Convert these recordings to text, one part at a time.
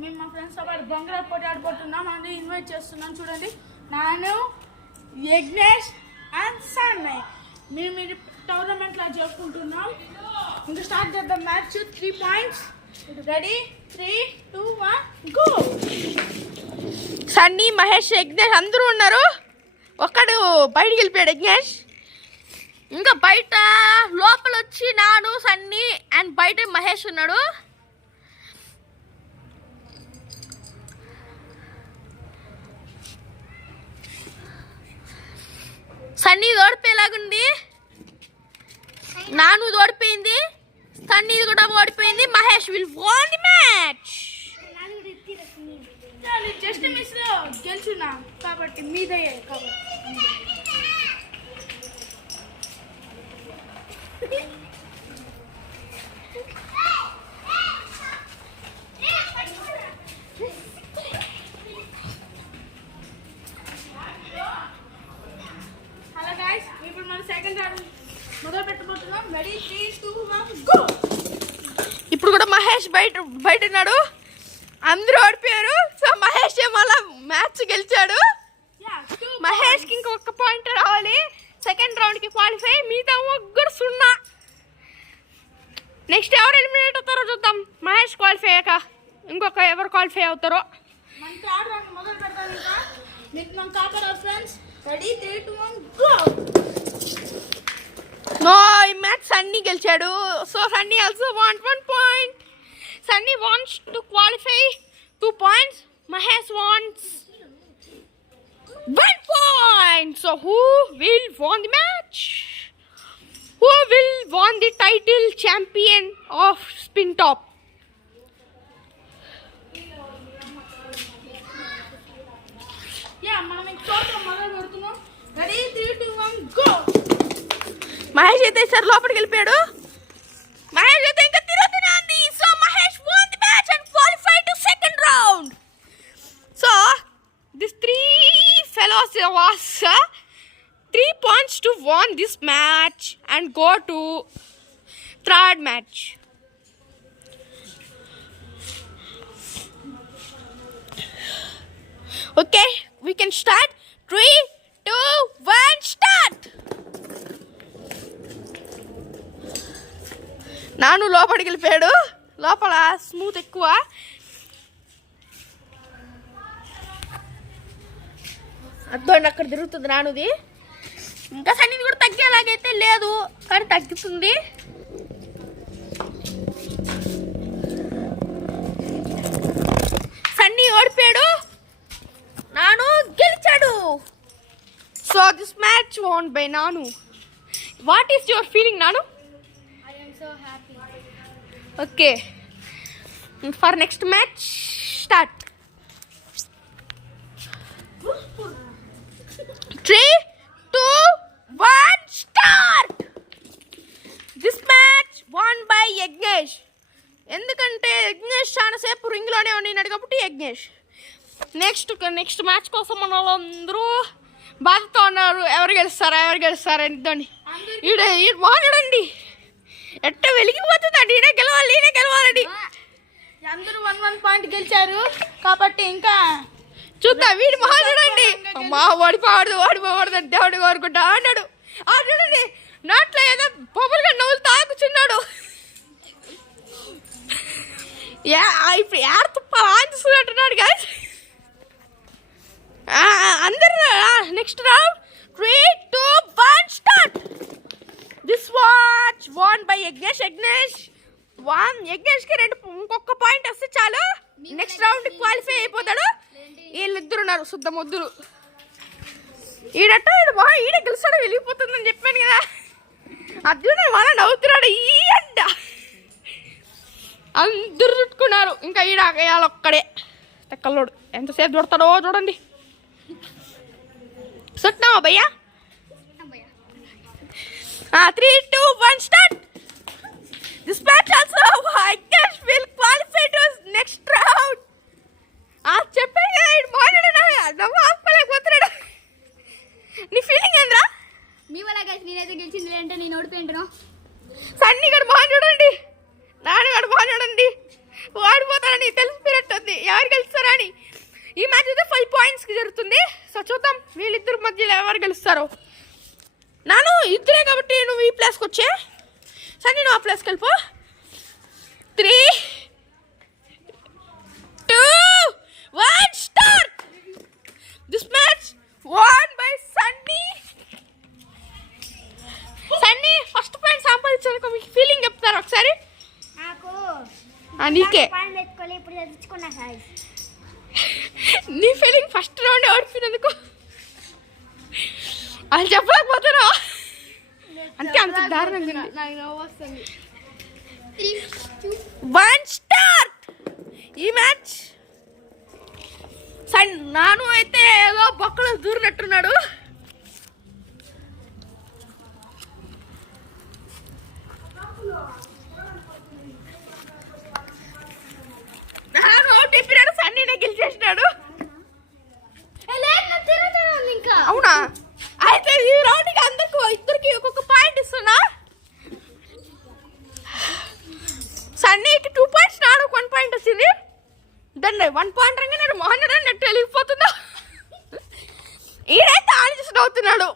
మేము మా ఫ్రెండ్స్ అప్పుడు బొంగరా పోటీ ఆడిపోతున్నాం అని ఇన్వైట్ చేస్తున్నాం. చూడండి, నేను యజ్ఞేష్ అండ్ సన్నయ్ మేము ఇది టోర్నమెంట్ లా జరుపుకుంటున్నాం. ఇంకా స్టార్ట్ చేద్దాం match. 3 points. Ready, 3, 2, 1 go. Sunny, Mahesh, Yagnesh అందరూ ఉన్నారు. ఒక్కడు బయటికి వెళ్ళిపోయాడు యజ్ఞేష్. ఇంకా బయట లోపల వచ్చి నాను, సన్నీ అండ్ బయట మహేష్ ఉన్నాడు. సన్నీ ఓడిపోయేలాగుంది, నాను ఓడిపోయింది, సన్నీ కూడా ఓడిపోయింది. Mahesh will won the match. Just miss లో గెలుచున్నా కాబట్టి మీదయ్యే కాబట్టి. హలో గైస్, ఇప్పుడు మనం సెకండ్ రౌండ్ మొదలు పెట్టబోతున్నాం. Ready, 3, 2, 1 go. ఇప్పుడు కూడా మహేష్ బయట ఉన్నాడు. అందరూ ఓడిపోయారు. సో మహేష్ మళ్ళా మ్యాచ్ గెలిచాడు. మహేష్కి ఇంకొక పాయింట్ రావాలి. సెకండ్ రౌండ్కి క్వాలిఫై. మిగతా ముగ్గురు 0. నెక్స్ట్ ఎవరు ఎలిమినేట్ అవుతారో చూద్దాం. మహేష్ క్వాలిఫై అయ్యాక ఇంకొక ఎవరు క్వాలిఫై అవుతారో. మన థర్డ్ రౌండ్ మొదలు పెడతాం. ఇంకా మీకు మనం కాపాడాలి ఫ్రెండ్స్. Ready, 3, 2, 1 go. నో, ఈ మ్యాచ్ సన్నీ గెలిచాడు. So Sunny also want 1 point. Sunny wants to qualify 2 points. Mahesh wants 1 point. So who will won the match? Who will won the title champion of Spin Top? మనం ఇంకొక మొదలు పెడుతున్నాం. Ready, 3, 2, 1 go. Mahesh అయితే sir లోపలికి వెళ్ళిపోయాడు. మహేష్ అయితే ఇంకా తిరుగుతూనే ఉంది. So Mahesh won the match and qualified to second round. So these 3 fellows was 3 points to won this match and go to third match. Okay, we can start. 3, 2, 1 start. నాను లోపలికి వెళ్ళిపోయాడు. లోపల స్మూత్ ఎక్కువ. అర్థం అక్కడ తిరుగుతుంది నానుది. ఇంకా సన్నీది కూడా తగ్గేలాగైతే లేదు, కానీ తగ్గుతుంది. సన్నీ ఓడిపోయాడు, నాను గెలిచాడు. So this match won by Nanu. What is your feeling Nanu? So happy. Okay. For next match, start. 3, 2, 1 start. This match won by Yagnesh. ఎందుకంటే యజ్ఞేష్ చాలా సేపు రింగ్లోనే ఉన్నాడు కాబట్టి యజ్ఞేష్. నెక్స్ట్ మ్యాచ్ కోసం మన వాళ్ళందరూ బాధతో ఉన్నారు. ఎవరు గెలుస్తారా అని. ఈడ మాట్లాడండి, ఎట్ట వెలిగిపోతుందండి. ఈయన గెలవాలని. అందరూ 1 పాయింట్ గెలిచారు కాబట్టి ఇంకా చూద్దాం. వీడు మాట్లాడండి. అమ్మా ఓడిపోకూడదు అని దేవుడు కోరుకుంటా అన్నాడు. చూడండి, నాట్లో ఏదో పొగలుగా నవ్వులు తాగుచున్నాడు. ఇప్పుడు యాడ తుప్పాలి ఆంచుస్తున్నట్టున్నాడు గాయస్. అందరు next round. 3, 2, 1 start. This watch won by Yagnesh. యజ్ఞేష్కి ఇంకొక పాయింట్ వస్తే చాలు, నెక్స్ట్ రౌండ్ క్వాలిఫై అయిపోతాడు. వీళ్ళిద్దరు ఉన్నారు శుద్ధ మొద్దులు. ఈడ గెలుస్తాడు, వెళ్ళిపోతుందని చెప్పాను కదా. అర్జున్ వాళ్ళ నవ్వుతున్నాడు. ఈ అంట అందరు చుట్టుకున్నారు. ఇంకా ఒక్కడే తెక్కల్లోడు ఎంతసేపు చూడతాడో చూడండి. సుట్నావా భయ్యా? 3, 2, 1 start. This match also Yajnash will qualify to next round. చెప్పాను కదా, ఇది మాట్లాడు ఆపలేకపోతున్నాడు. నీ ఫీలింగ్ ఏంద్రా? మీ వల్ల గైస్ నేనైతే గెలిచింది అంటే నేను ఓడిపోయింటాను. సన్నీ గారు బాగా చూడండి, నాన్నగారు బాగా చూడండి. వాడిపోతాడని తెలిసిపోయినట్టుంది. ఎవరు గెలుస్తారా అని. ఈ మ్యాచ్ అయితే 5 పాయింట్స్కి జరుగుతుంది. సో చూద్దాం వీళ్ళిద్దరి మధ్యలో ఎవరు గెలుస్తారో. నాను ఇద్దరే కాబట్టి నువ్వు ఈ ప్లేస్కి వచ్చే, సన్నీ నువ్వు ఆ ప్లేస్కి వెళ్ళిపో. 3, 2, 1 start. This match won by Sunny. Sunny first point సంపాదించాను. మీకు ఫీలింగ్ చెప్తారు ఒకసారి. నాకు నీకే పాయింట్ తెచ్చుకోవాలి, ఇప్పుడు తెచ్చుకున్నా సార్. నీ ఫీలింగ్ ఫస్ట్ రౌండ్ ఓడిపోయినందుకు అని చెప్పలేకపోతున్నా. అంటే అంత దారుణంగా ఉంది. 1 స్టార్ట్. ఈ మ్యాచ్ నాను అయితే ఏదో బొక్కలు దూరినట్టున్నాడు. నాను టిప్పినాడు, సన్నీనే గెలిచేసినాడు. ఇంకా అవునా? అయితే ఈ రౌండ్కి ఇద్దరికి ఒక్కొక్క పాయింట్ ఇస్తున్నా. సన్నీకి 2 పాయింట్స్, నానుకు 1 పాయింట్ వచ్చింది. దాన్ని 1 పాయింట్ రంగా నేను మోహన్ నెట్ వెళ్ళిపోతున్నా. ఈడైతే ఆలోచన అవుతున్నాడు.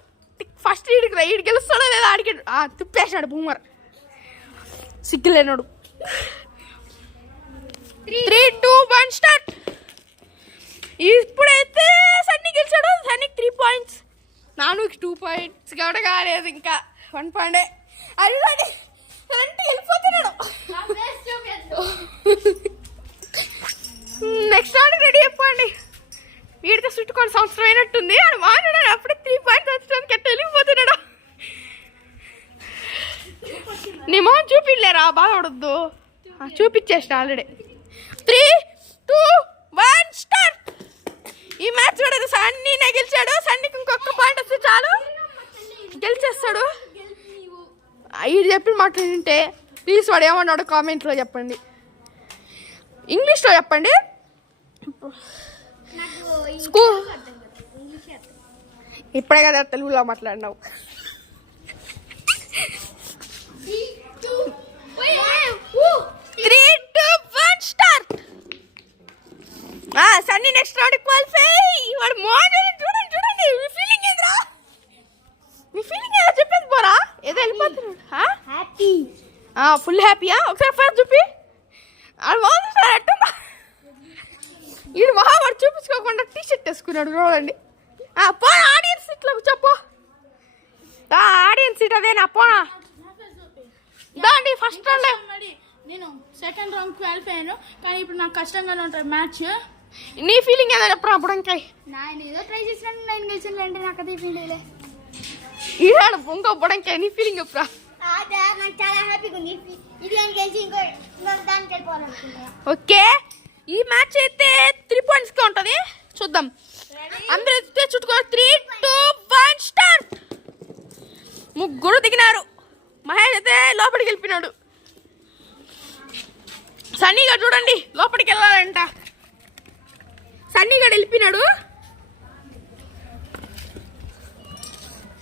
ఫస్ట్ ఈడు గెలుస్తాడో లేదా ఆడికి తిప్పేశాడు బూమర్. సిగ్గులేనాడు. 3, 2, 1 స్టార్ట్. ఇప్పుడైతే సన్నీ గెలిచాడు. సన్నీకి 3 పాయింట్స్, నానుకి 2 పాయింట్స్ కూడా కాలేదు. ఇంకా 1 పాయింట్. అది వెళ్ళిపోతున్నాడు. నెక్స్ట్ రౌండ్ రెడీ అయిపోండి. వీడితో చుట్టుకొని సంవత్సరం అయినట్టుంది. అని మాట్లాడాడు అప్పుడే 3 పాయింట్స్ వచ్చడానికి ఎట్ట వెళ్ళిపోతున్నాడు. నీ మొహం చూపిలేరా, బాధపడద్దు. చూపించేసిన ఆల్రెడీ. 3, 2, 1 స్టార్ట్. ఈ మ్యాచ్ చూడదు సన్నీనే గెలిచాడు. సన్నీకి ఇంకొక పాయింట్ వస్తే చాలు, గెలిచేస్తాడు. వీడు చెప్పిన మాట వింటే ప్లీజ్ వాడు ఏమన్నాడు కామెంట్లో చెప్పండి, ఇంగ్లీష్లో చెప్పండి. ఇప్పుడే కదా తెలుగులో మాట్లాడినావు. 3, 2, 1 start. Sunny next round qualify. వాడు మార్నింగ్ చూడండి మీ ఫీలింగ్ ఏదిరా, మీ ఫీలింగ్ ఏదో చెప్పేది పోరా. ఏదో వెళ్ళిపోతున్నాడు. హ్యాపీ, ఫుల్ హ్యాపీయా? ఒకసారి ఫస్ట్ చూపి. వీడు వాడు చూపించుకోకుండా టీ షర్ట్ వేసుకున్నాడు చూడండి. పోనా ఆడియన్స్ సీట్లో చెప్పు. ఆడియన్స్ సీట్ అదేనా? పోనా దాండి. ఫస్ట్ రౌండ్ నేను సెకండ్ రౌండ్ క్వాలిఫై అయ్యాను, కానీ ఇప్పుడు నాకు కష్టంగానే ఉంటుంది మ్యాచ్. నీ ఫీలింగ్ ఏదో చెప్పరా. అప్పుడు ఇంకా నేను ఏదో ట్రై చేసినాను, నేను గెలిచిన అంటే నాకు అదే ఫీలింగ్. ఈడాడు ఇంకో బుడంకాయ. నీ ఫీలింగ్ చెప్పురా. నాకు చాలా హ్యాపీగా ఉంది. ఇది అని గెలిచి ఇంకో దానికి వెళ్ళిపోవాలనుకుంటున్నా. ఓకే, ఈ మ్యాచ్ అయితే 3 పాయింట్స్గా ఉంటుంది. చూద్దాం. అందరూ అయితే చుట్టుకో. 3, 2, 1 స్టార్ట్. ముగ్గురు దిగినారు. మహేష్ అయితే లోపలికి వెళ్ళిపోయినాడు. సన్నీగా చూడండి లోపలికి వెళ్ళాలంట. సన్నీగాడు వెళ్ళిపోయినాడు.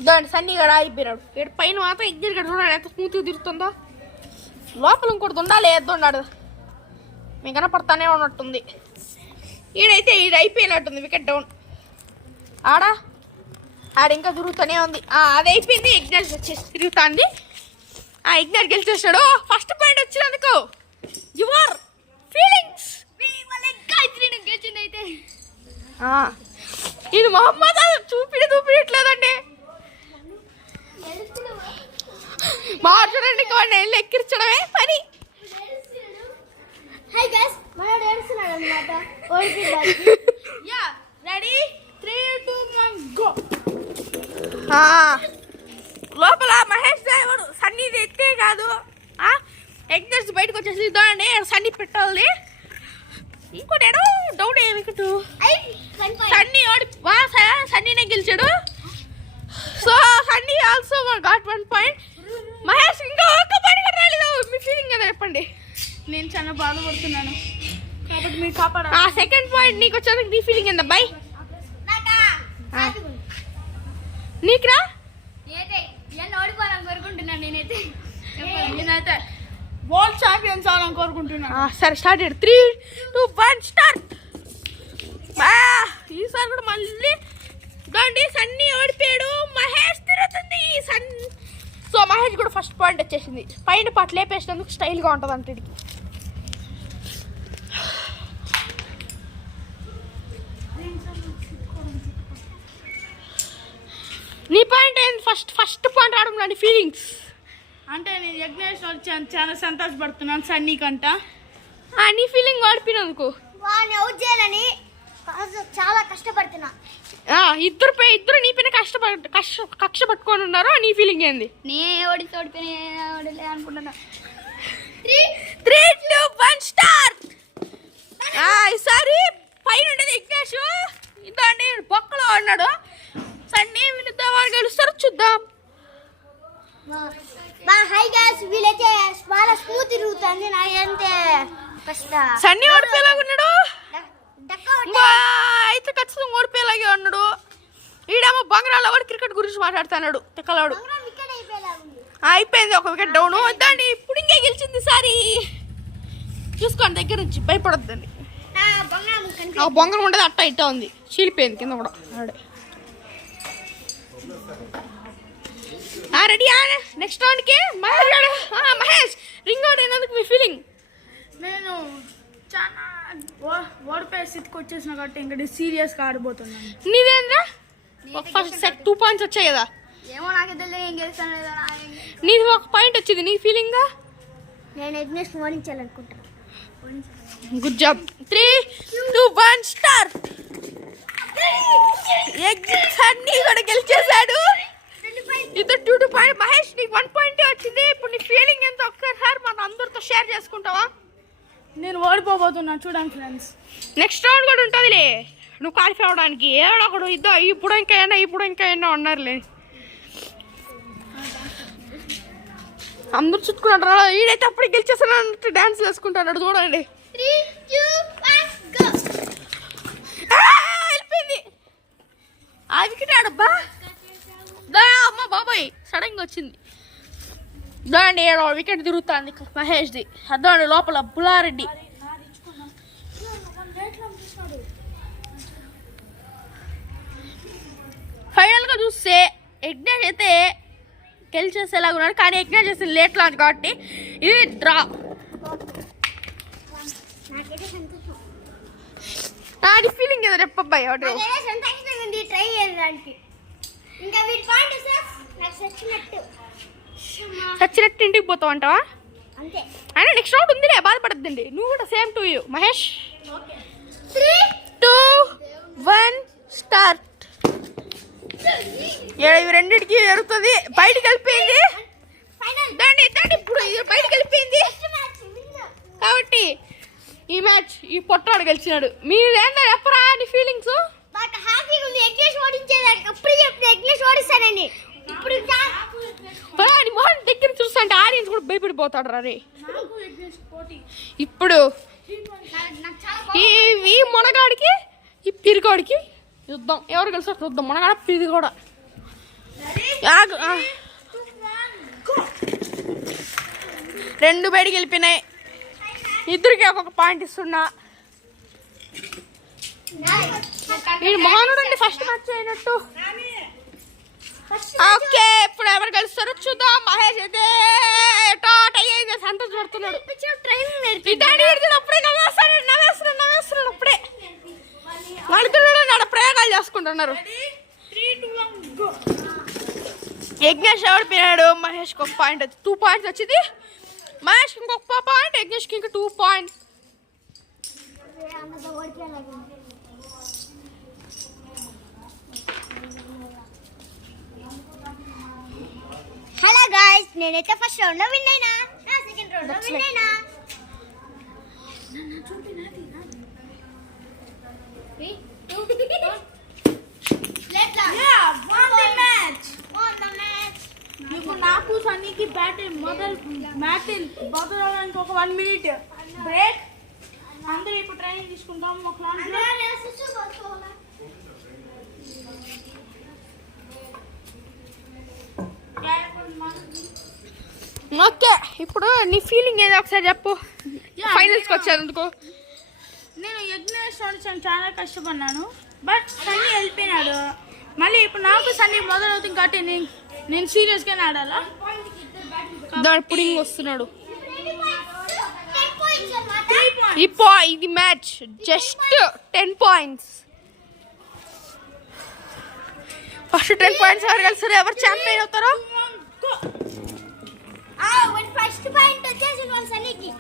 దాని సన్నీగాడు అయిపోయినాడు. ఇక్కడ పైన మాత్రం ఎగ్జాక్ట్గా చూడండి ఎంత స్మూత్గా తిరుగుతుందో. లోపల ఇంకోటి ఉండాలి, ఉన్నాడు మీకు కనపడతానే ఉన్నట్టుంది. ఈడైతే ఈడ అయిపోయినట్టుంది. Wicket down. ఆడ ఇంకా తిరుగుతూనే ఉంది. అది అయిపోయింది. ఇగ్నర్ వచ్చేసి తిరుగుతుంది. ఇగ్నర్ గెలిచేసాడు. ఫస్ట్ పాయింట్ వచ్చినందుకు యువర్ ఫీలింగ్స్. గెలిచింది అయితే ఇది మొహమ్మద్ చూపించట్లేదండి. చూడండి వాడిని వెళ్ళి ఎక్కించడమే పని. హై గైస్, మనోడు ఏడుస్తున్నాడు అన్నమాట. Ready 3, 2, 1 go. లోపల మహేష్ దేవుడు సన్నీది ఎత్తే కాదు, ఎగ్నర్స్ బయటకు వచ్చేసి దాన్ని సన్నీ పెట్టాలి. ఇంకోటి ఏడో డౌట్ వికెట్. సన్నీ సన్నీనే గెలిచాడు. So Sunny also got 1 point. Mahesh ఇంకా ఒక్క పాయింట్ కూడా రాలేదు. మీ ఫీలింగ్ ఏదో చెప్పండి. నేను చాలా బాధపడుతున్నాను కాబట్టి మీరు కాపాడ. సెకండ్ పాయింట్ నీకు వచ్చాక నీ ఫీలింగ్ ఏంది అబ్బాయి? నీకురా? ఓడిపోవాలని కోరుకుంటున్నాను నేనైతే. వరల్డ్ ఛాంపియన్స్ అవ్వాలని కోరుకుంటున్నాను. సరే స్టార్ట్. 3, 2, 1 స్టార్ట్. కలర్ కూడా మళ్ళీ దాండి సన్నీ ఓడిపోయాడు. మహేష్ తిరుగుతుంది సో మహేష్ కూడా ఫస్ట్ పాయింట్ వచ్చేసింది. పైన పాట లేపేసినందుకు స్టైల్గా ఉంటుంది అంటే ఇది. నీ పాయింట్ ఏంది? ఫస్ట్ పాయింట్ ఆడడం నీ ఫీలింగ్స్ అంటే నేను యజ్ఞేష్ వచ్చాను, చాలా సంతోషపడుతున్నాను సన్నీ కంట. నీ ఫీలింగ్ ఓడిపోయినందుకు వాడిని అవుట్ చేయాలని చాలా కష్టపడుతున్నా. ఇద్దరు నీ పైన కక్ష పట్టుకొని ఉన్నారు. నీ ఫీలింగ్ ఏంది? నేను ఓడిపోయి అనుకుంటున్నా. 3, 2, 1 స్టార్ట్. ఈసారి పైన ఉండేది యజ్ఞేష్, ఇదండి బొక్కలో ఉన్నాడు. సన్నీ వినుద్దాం, వారు గెలుస్తారు చూద్దాం. హై గైస్, వీలైతే చాలా స్మూత్ తిరుగుతుంది. నాకంటే కష్ట సన్నీ ఓడిపోయేలాగా ఉన్నాడు. అయితే ఖచ్చితంగా ఓడిపోయేలాగే ఉన్నాడు. ఈడేమో బంగారాల్లో కూడా క్రికెట్ గురించి మాట్లాడుతున్నాడు తిక్కలాడు. అయిపోయింది, ఒక వికెట్ డౌన్. దాన్ని ఇప్పుడు ఇంకే గెలిచింది సారి. చూసుకోండి దగ్గర నుంచి, భయపడొద్దండి. ఆ బొంగరం ఉండేది అట్ట ఇట్ట ఉంది, చీలిపోయింది కింద కూడా. రెడీ నెక్స్ట్ రౌండ్కి మహేష్ రింగ్ అవుట్ అయినందుకు మీ ఫీలింగ్? నేను చాలా ఓడిపోయే స్థితికి వచ్చేసిన కాబట్టి ఇంకా సీరియస్గా ఆడిపోతున్నాను. నీదేంద్రా ఫస్ట్ సెట్ 2 పాయింట్స్ వచ్చాయి కదా? ఏమో నాకే తెలియదు, ఏం గెలుస్తాను లేదా. నీది 1 పాయింట్ వచ్చింది. నీ ఫీలింగ్? నేను యజ్ఞేష్ ఓడించాలనుకుంటాను. Good job. 3, 2, 1 స్టార్ట్. సన్నీ కూడా గెలిచేశాడు. ఇద్దరు 2 పాయింట్. మహేష్ నీకు 1 పాయింట్ వచ్చింది. ఇప్పుడు నీ ఫీలింగ్ ఎంత ఒక్కసారి మన అందరితో షేర్ చేసుకుంటావా? నేను ఓడిపోబోతున్నాను చూడండి ఫ్రెండ్స్. నెక్స్ట్ రౌండ్ కూడా ఉంటుందిలే నువ్వు క్వాలిఫై అవడానికి. ఎవడొకడు ఇప్పుడు ఇంకా ఎన్నో ఉన్నారులే. అందరూ చుట్టుకుంటారు. ఈడైతే అప్పుడు గెలిచేస్తాను అన్నట్టు డాన్స్ వేసుకుంటాడు చూడండి. 3, 2, 1 గో. వెళ్ళిపోయింది ఆ వికెట్. ఆడబ్బా అమ్మ బాబాయ్ సడన్గా వచ్చింది. దాండి 7వ వికెట్ తిరుగుతుంది మహేష్ది. అదాండి లోపల బులారెడ్డి. ఫైనల్గా చూస్తే యజ్ఞేష్ అయితే గెలిచేసేలాగా ఉన్నాడు. కానీ యజ్ఞేష్ చేసిన లేట్ లాంచ్ కాబట్టి ఇది డ్రా. అది ఫీలింగ్ ఏదో చెప్పబ్బాయి. ట్రై చేయడానికి ఇంకా వీటి పాయింట్ నాకు చచ్చినట్టు ఇంటికి పోతావు అంటావా? అంతే. అయినా నెక్స్ట్ రౌండ్ ఉందిలే, బాధపడద్దండి. నువ్వు కూడా same to you Mahesh. 3, 2, 1 start. ఇవి రెండింటికి జరుగుతుంది. బయటకు వెళ్ళిపోయింది దాండి. ఇప్పుడు బయటకు వెళ్ళిపోయింది కాబట్టి ఈ మ్యాచ్ ఈ పొట్టాడు గెలిచినాడు. మీరేందా చెప్పరా నీ ఫీలింగ్స్? బట్ హ్యాపీగా ఉంది యజ్ఞేష్ ఓడించేదానికి. అప్పుడు చెప్పి యజ్ఞేష్ ఓడిస్తానని. ఇప్పుడు మోహన్ దగ్గర చూస్తుంటే ఆడియన్స్ కూడా భయపడిపోతాడు రే. ఇప్పుడు ఈ మొనగాడికి ఈ పిరిగాడికి యుద్ధం. ఎవరు కలిసి చూద్దాం. మొనగాడ పిరి కూడా 2 బయటికి వెళ్ళిపోయినాయి. ఇద్దరికి ఒక్కొక్క పాయింట్ ఇస్తున్నా. ఈ మోహనుడు ఫస్ట్ మ్యాచ్ అయినట్టు. ఓకే ఇప్పుడు ఎవరు కలుస్తారో చూద్దాం. మహేష్ అయితే సంతోషపడుతున్నాడు. అప్పుడే నవ్వేస్తున్నాడు. అప్పుడే వాళ్ళిద్దరు ప్రయోగాలు చేసుకుంటున్నారు. యజ్ఞేష్ ఓడిపోయాడు. మహేష్కి 1 పాయింట్ 2 పాయింట్స్ వచ్చింది. మహేష్కి ఇంకొక పాయింట్, యజ్ఞేష్కి ఇంకా 2 పాయింట్స్. హలో గైస్, నేనైతే ఫస్ట్ రౌండ్ లో విన్ అయినా. నా సెకండ్ రౌండ్ లో విన్ అయినా. ఇప్పుడు నాకు సన్నీకి మొదలవడానికి ఒక 1 minute బ్రేక్. అందరూ ఇప్పుడు ట్రైనింగ్ తీసుకుంటాం. ఒక ఓకే ఇప్పుడు నీ ఫీలింగ్ ఏదో ఒకసారి చెప్పు. ఫైనల్స్కి వచ్చేందుకు నేను యజ్ఞేష్ చాలా కష్టపడినాను, బట్ సన్నీ వెళ్ళిపోయినాడు. మళ్ళీ ఇప్పుడు నాకు సన్నీ మొదలవుతుంది కాబట్టి నేను సీరియస్గానే ఆడాలా. దాని పుడింగ్ వస్తున్నాడు. 3 points. ఇది match just 10 points. First 10 points ఎవరు గెలుస్తారు, ఎవరు ఛాంపియన్ అవుతారో. ఫస్ట్ పాయింట్ వచ్చేసి మన సన్నీకి.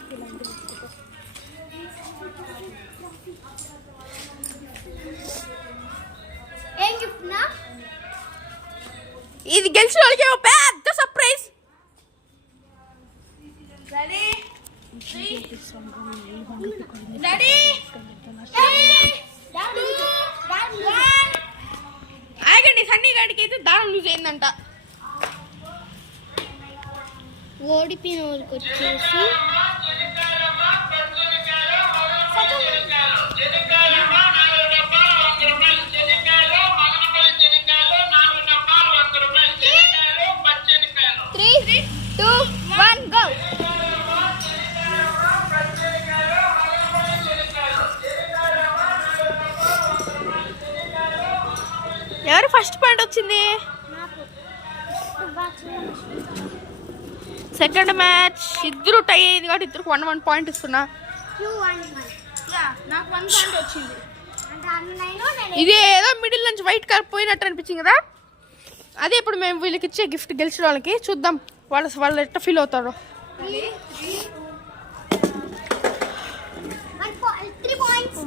ఏం చెప్తున్నా? ఇది గెలిచిన వాళ్ళకి ఒక పెద్ద సర్ప్రైజ్. రెడీ ఆగండి, సన్నీ గాడికి అయితే దారం లూజ్ అయిందంట. ఓడిపోయిన వాళ్ళకి వచ్చేసి ఎవరు ఫస్ట్ పాయింట్ వచ్చింది? సెకండ్ మ్యాచ్ ఇద్దరు టై అయింది కాబట్టి ఇద్దరు 1 పాయింట్ ఇస్తున్నా. నాకు 1 పాయింట్ వచ్చింది. ఇది ఏదో మిడిల్ నుంచి వైట్ కలర్ పోయినట్టు అనిపించింది కదా. అదే ఇప్పుడు మేము వీళ్ళకి ఇచ్చే గిఫ్ట్ గెలిచిన వాళ్ళకి. చూద్దాం వాళ్ళు ఎట్లా ఫీల్ అవుతారో.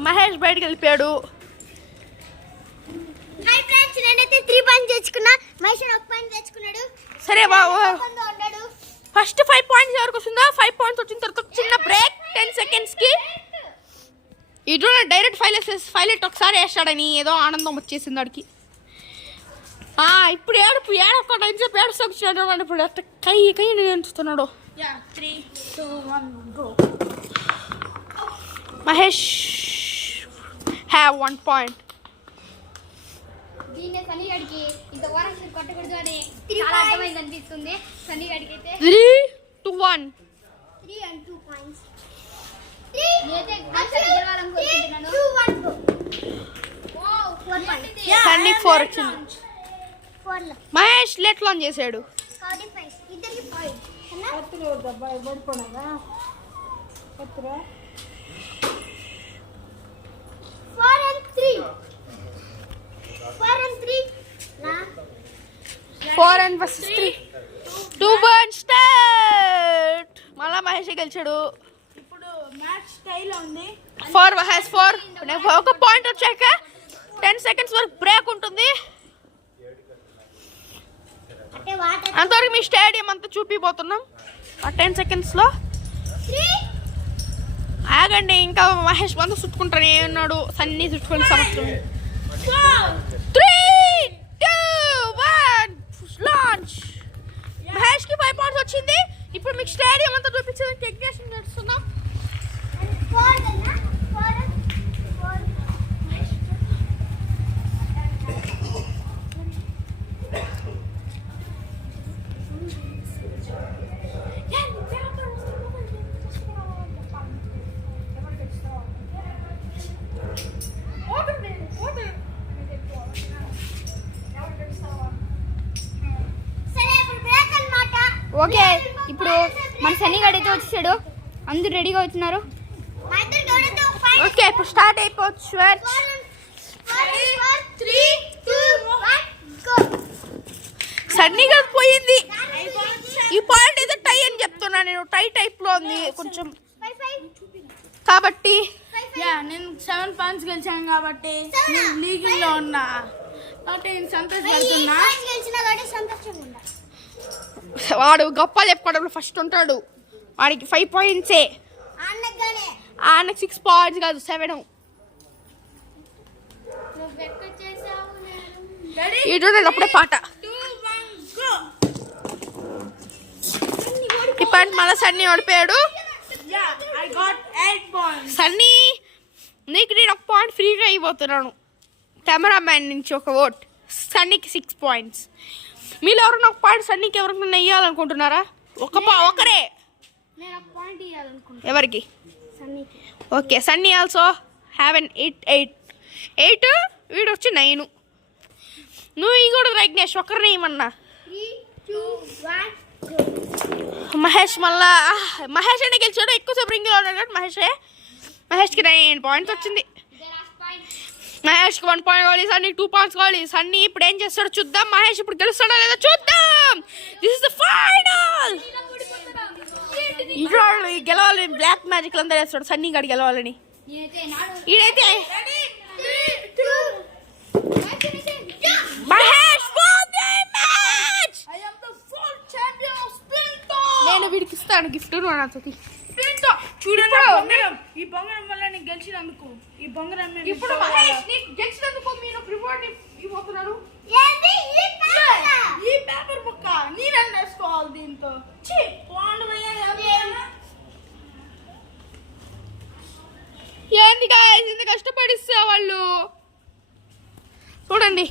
మహేష్ బయటకు వెళ్ళిపోయాడు. హాయ్ ఫ్రెండ్స్, నేనైతే 3 పాయింట్స్ తెచ్చుకున్నా, మహేష్ 1 పాయింట్ తెచ్చుకున్నాడు. సరే ఫస్ట్ 5 పాయింట్స్ ఎవరికి వస్తుందో 5 పాయింట్స్ వచ్చిన తర్వాత చిన్న బ్రేక్ 10 seconds కి. ఇటు డైరెక్ట్ ఫైలెట్ ఒకసారి వేస్తాడని ఏదో ఆనందం వచ్చేసింది వాడికి. ఇప్పుడు ఏడుపు ఏడొక్క సేపు ఏడుస్తాడు. ఇప్పుడు కై నేర్చుతున్నాడు. 3, 2, 1 go. Mahesh have 1 point. దీన్ని సన్నీ గడికి ఇంత వారం కొట్టకూడదు అని చాలా అర్థమైంది అనిపిస్తుంది. సన్నీ గడికి అయితే 3, 2, 1. 3 and 2 points. 3 నేనైతే గెలవాలనుకుంటున్నాను. 2, 1 go. Wow, 4 points. సన్నీ 4 వచ్చింది. 4 లో మహేష్ లెట్ లాంచ్ చేశాడు. 45 ఇద్దరికి పాయింట్. అన్నా 4 and 3. 4 and 3 నా 4 and versus 3. 2 points start. మళ్ళా మహేష్ గెలిచాడు. ఇప్పుడు మ్యాచ్ టైలో ఉంది. 4 has 4. ఒక పాయింట్ వచ్చాక 10 seconds వరకు బ్రేక్ ఉంటుంది. అంటే వాటర్ అంతవరకు మీ స్టేడియం అంతా చూపిపోతున్నాం ఆ 10 seconds లో. 3 ఆగండి, ఇంకా మహేష్ వంద చుట్టుకుంటారు. ఏమన్నాడు సన్నీ చుట్టుకుని సంవత్సరం. 3, 2, 1 లాంచ్. మహేష్ కి 5 పాయింట్స్ వచ్చింది. ఇప్పుడు మీకు స్టేడియం అంతా చూపించడానికి టెక్నీషియన్ నడుస్తున్నాం. 4 అన్నా 4 ఓకే. ఇప్పుడు మన సన్నీ గడి అయితే వచ్చేసాడు. అందరూ రెడీగా వచ్చినారు. ఓకే, ఇప్పుడు స్టార్ట్ అయిపోవచ్చు. 3, 2, 1 go. సన్నీ గారు పోయింది. ఈ పాయింట్ అయితే టై అని చెప్తున్నా నేను. టై టైప్ లో ఉంది కొంచెం 5 కాబట్టి. నేను 7 పాయింట్స్ గెలిచాను కాబట్టి నేను లీగింగ్ లో ఉన్నా కాబట్టి నేను సంతోషపడుతున్నా. గెలిచినా కాబట్టి సంతోషంగా ఉండాలి. వాడు గొప్ప చెప్పుకోవడంలో ఫస్ట్ ఉంటాడు. వాడికి 5 పాయింట్సే. అన్నగానే ఆయనకు 6 పాయింట్స్ కాదు 7. నువ్వు ఎక్కడ చేసావు? ఇటు అప్పుడే పాట. 2, 1 go. ఈ పాయింట్ మళ్ళీ సన్నీ ఓడిపోయాడు. I got 8 points. సన్నీ నీకు నేను 1 పాయింట్ ఫ్రీగా ఇవ్వబోతున్నాను. కెమెరామ్యాన్ నుంచి ఒక ఓట్. సన్నీకి 6 పాయింట్స్. మీరు ఎవరైనా 1 పాయింట్ సన్నీకి ఎవరికైనా ఇవ్వాలనుకుంటున్నారా? ఒకరే. నేను 1 పాయింట్ ఇవ్వాలనుకుంటున్నా. ఎవరికి? సన్నీకి. Okay, Sunny also have an 8 వీడు వచ్చి 9. నువ్వు ఈ కూడా యజ్ఞేష్ ఒక్కరిని ఏమన్నా 3, 2, 1, go. మహేష్ మళ్ళా మహేష్ అనే గెలిచాడు. ఎక్కువసేపు రింగ్లో ఉన్నాడు కాబట్టి మహేష్కి 9 పాయింట్స్ వచ్చింది. The last point. మహేష్కి 1 పాయింట్ కావాలి, సన్నీ 2 పాయింట్స్ కావాలి. సన్నీ ఇప్పుడు ఏం చేస్తాడో చూద్దాం. మహేష్ ఇప్పుడు గెలుస్తాడో లేదో చూద్దాం. This is the final. ఇప్పుడు గెలవాలి. బ్లాక్ మ్యాజిక్ అంతా చేస్తాడు సన్నీ గాడి గెలవాలని. ఈడైతే Mahesh won the match. I am the full champion of Splinter. నేను వీడికి ఇస్తాను గిఫ్ట్. Splinter. చూడండి ఈ బొంగరం వల్ల నేను గెలిచినందుకు ఈ బొంగరం ఇప్పుడు మహేష్ నీకు గెలిచినందుకు మీరు రివార్డ్ ఇవ్వబోతున్నారు. ఏంది ఈ పేపర్? ఈ పేపర్ ముక్క నేను వేసుకోవాలి దీంతో. ఛీ ఏంది గాయ్స్ ఇంత కష్టపడిస్తే వాళ్ళు చూడండి